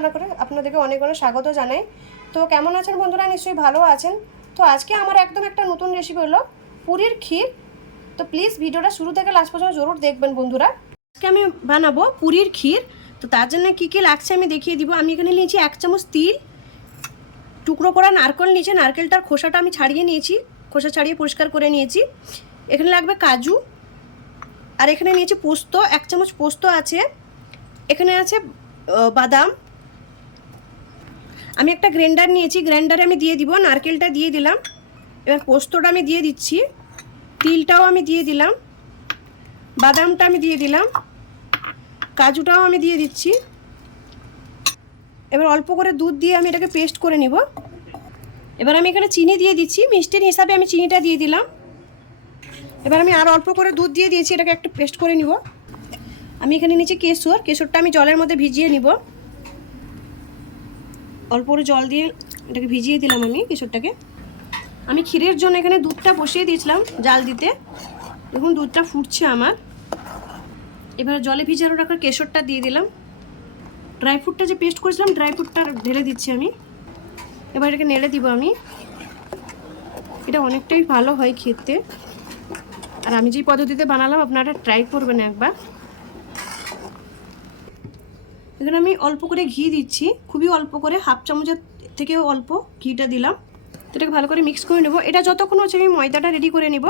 রান্না করে আপনাদেরকে অনেক অনেক স্বাগত জানাই। তো কেমন আছেন বন্ধুরা? নিশ্চয়ই ভালো আছেন। তো আজকে আমার একদম একটা নতুন রেসিপি হলো পুরীর ক্ষীর। তো প্লিজ ভিডিওটা শুরু থেকে লাস্ট পর্যন্ত জরুর দেখবেন বন্ধুরা। আজকে আমি বানাবো পুরীর ক্ষীর। তো তার জন্য কী কী লাগছে আমি দেখিয়ে দিব। আমি এখানে নিয়েছি 1 চামচ তিল, টুকরো করা নারকেল নিয়েছি, নারকেলটার খোসাটা আমি ছাড়িয়ে নিয়েছি, খোসা ছাড়িয়ে পরিষ্কার করে নিয়েছি। এখানে লাগবে কাজু, আর এখানে নিয়েছি পোস্ত, 1 চামচ পোস্ত আছে। এখানে আছে বাদাম। আমি একটা গ্রাইন্ডার নিয়েছি, গ্রাইন্ডারে আমি দিয়ে দিব, নারকেলটা দিয়ে দিলাম, এবার পোস্তটা আমি দিয়ে দিচ্ছি, তিলটাও আমি দিয়ে দিলাম, বাদামটা আমি দিয়ে দিলাম, কাজুটাও আমি দিয়ে দিচ্ছি। এবার অল্প করে দুধ দিয়ে আমি এটাকে পেস্ট করে নিব। এবার আমি এখানে চিনি দিয়ে দিচ্ছি, মিষ্টির হিসাবে আমি চিনিটা দিয়ে দিলাম। এবার আমি আর অল্প করে দুধ দিয়ে দিয়েছি, এটাকে একটু পেস্ট করে নিব। আমি এখানে নিচে কেশর, কেশরটা আমি জলের মধ্যে ভিজিয়ে নিব। অল্প করে জল দিয়ে এটাকে ভিজিয়ে দিলাম আমি কেশরটাকে। আমি ক্ষীরের জন্য এখানে দুধটা বসিয়ে দিয়েছিলাম জাল দিতে। দেখুন দুধটা ফুটছে আমার। এবার জলে ভিজানো রাখার কেশরটা দিয়ে দিলাম। ড্রাই ফ্রুটটা যে পেস্ট করেছিলাম ড্রাই ফ্রুটটা ঢেলে দিচ্ছি আমি। এবার এটাকে নেড়ে দিব আমি। এটা অনেকটাই ভালো হয় খেতে, আর আমি যেই পদ্ধতিতে বানালাম আপনারা ট্রাই করবেন একবার। এখানে আমি অল্প করে ঘি দিচ্ছি, খুবই অল্প করে, 1/2 চামচের থেকেও অল্প ঘিটা দিলাম। এটাকে ভালো করে মিক্স করে নেব। এটা যতক্ষণ হচ্ছে আমি ময়দাটা রেডি করে নেব।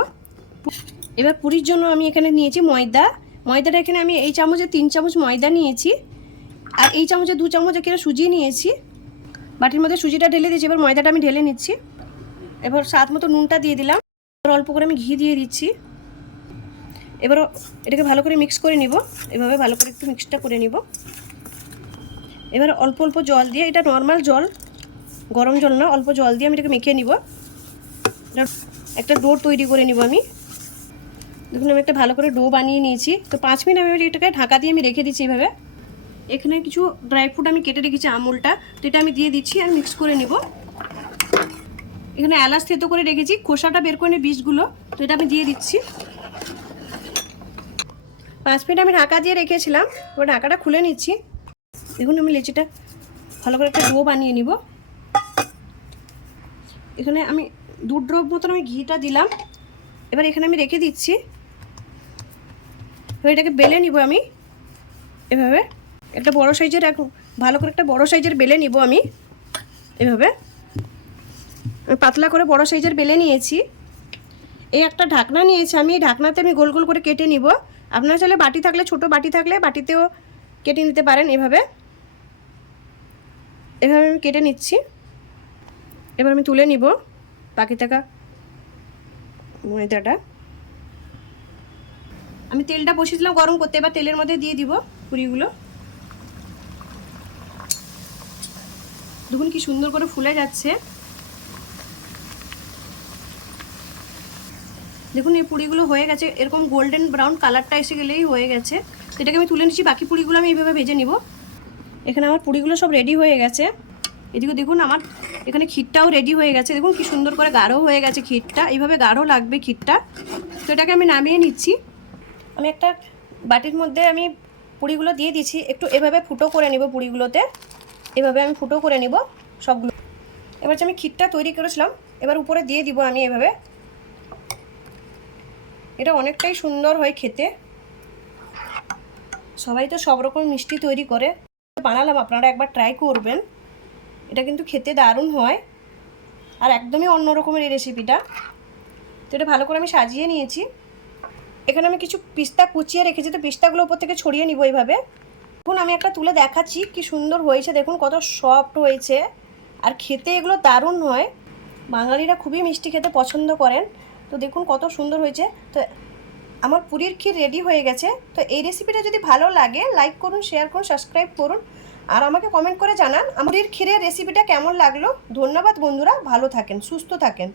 এবার পুরির জন্য আমি এখানে নিয়েছি ময়দা। ময়দাটা এখানে আমি এই চামচে 3 চামচ ময়দা নিয়েছি, আর এই চামচে 2 চামচ এখানে সুজি নিয়েছি। বাটির মধ্যে সুজিটা ঢেলে দিয়েছি, এবার ময়দাটা আমি ঢেলে নিচ্ছি। এবার স্বাদ মতো নুনটা দিয়ে দিলাম, এবার অল্প করে আমি ঘি দিয়ে দিচ্ছি। এবার এটাকে ভালো করে মিক্স করে নিব, এভাবে ভালো করে একটু মিক্সটা করে নিব। এবার অল্প অল্প জল দিয়ে, এটা নর্মাল জল, গরম জল না, অল্প জল দিয়ে আমি এটাকে মেখে নিব। একটা ডো তৈরি করে নিব আমি। দেখুন আমি একটা ভালো করে ডো বানিয়ে নিয়েছি। তো 5 মিনিট আমি এটাকে ঢাকা দিয়ে আমি রেখে দিচ্ছি এইভাবে। এখানে কিছু ড্রাই ফ্রুট আমি কেটে রেখেছি, আমুলটা, তো এটা আমি দিয়ে দিচ্ছি আর মিক্স করে নিব। এখানে এলাচ থেতো করে রেখেছি, খোসাটা বের করে নিয়ে বীজগুলো, তো এটা আমি দিয়ে দিচ্ছি। 5 মিনিট আমি ঢাকা দিয়ে রেখেছিলাম, এবার ঢাকাটা খুলে নিচ্ছি। দেখুন আমি লেচিটা ভালো করে একটা ডো বানিয়ে নিব। এখানে আমি 2 ড্রপ মতন আমি ঘিটা দিলাম। এবার এখানে আমি রেখে দিচ্ছি। এবার এটাকে বেলে নিব আমি এভাবে। একটা বড় সাইজের, ভালো করে একটা বড় সাইজের বেলে নিব আমি এভাবে। পাতলা করে বড় সাইজের বেলে নিয়েছি। এই একটা ঢাকনা নিয়েছি আমি, এই ঢাকনাতে আমি গোল গোল করে কেটে নিব। আপনারা চাইলে বাটি থাকলে, ছোট বাটি থাকলে বাটিতেও কেটে নিতে পারেন। এভাবে এভাবে আমি কেটে নিচ্ছি। এবার আমি তুলে নিব বাকি থাকা ময়দাটা। আমি তেলটা বসিয়েছিলাম গরম করতে, এবার তেলের মধ্যে দিয়ে দিব পুরিগুলো। দেখুন কি সুন্দর করে ফুলে যাচ্ছে। দেখুন এই পুরিগুলো হয়ে গেছে, এরকম গোল্ডেন ব্রাউন কালারটা এসে গেলেই হয়ে গেছে। তো এটাকে আমি তুলে নিচ্ছি। বাকি পুরিগুলো আমি এইভাবে ভেজে নিব। এখানে আমার পুরিগুলো সব রেডি হয়ে গেছে। এদিকে দেখুন আমার এখানে ক্ষীরটাও রেডি হয়ে গেছে। দেখুন কি সুন্দর করে গাঢ় হয়ে গেছে ক্ষীরটা, এইভাবে গাঢ় লাগবে ক্ষীরটা। তো এটাকে আমি নামিয়ে নিচ্ছি। আমি একটা বাটির মধ্যে আমি পুরিগুলো দিয়ে দিচ্ছি, একটু এভাবে ফুটো করে নিব পুরিগুলোতে। এভাবে আমি ফুটো করে নিব সবগুলো। এবার যে আমি ক্ষীরটা তৈরি করেছিলাম এবার উপরে দিয়ে দিব আমি এভাবে। এটা অনেকটাই সুন্দর হয় খেতে। সবাই তো সব রকম মিষ্টি তৈরি করে, বানালাম, আপনারা একবার ট্রাই করবেন। এটা কিন্তু খেতে দারুণ হয়, আর একদমই অন্য রকমের এই রেসিপিটা। তো এটা ভালো করে আমি সাজিয়ে নিয়েছি। এখানে আমি কিছু পিস্তা কুচিয়ে রেখেছি, তো পিস্তাগুলো উপর থেকে ছড়িয়ে নিব এইভাবে। দেখুন আমি একটা তুলে দেখাচ্ছি কি সুন্দর হয়েছে। দেখুন কত সফট হয়েছে, আর খেতে এগুলো দারুণ হয়। বাঙালিরা খুবই মিষ্টি খেতে পছন্দ করেন। তো দেখুন কত সুন্দর হয়েছে। তো আমার পুরীর ক্ষীর রেডি হয়ে গেছে। তো এই রেসিপিটা যদি ভালো লাগে লাইক করুন, শেয়ার করুন, সাবস্ক্রাইব করুন, আর আমাকে কমেন্ট করে জানান আমার ক্ষীরের রেসিপিটা কেমন লাগলো। ধন্যবাদ বন্ধুরা, ভালো থাকেন, সুস্থ থাকেন।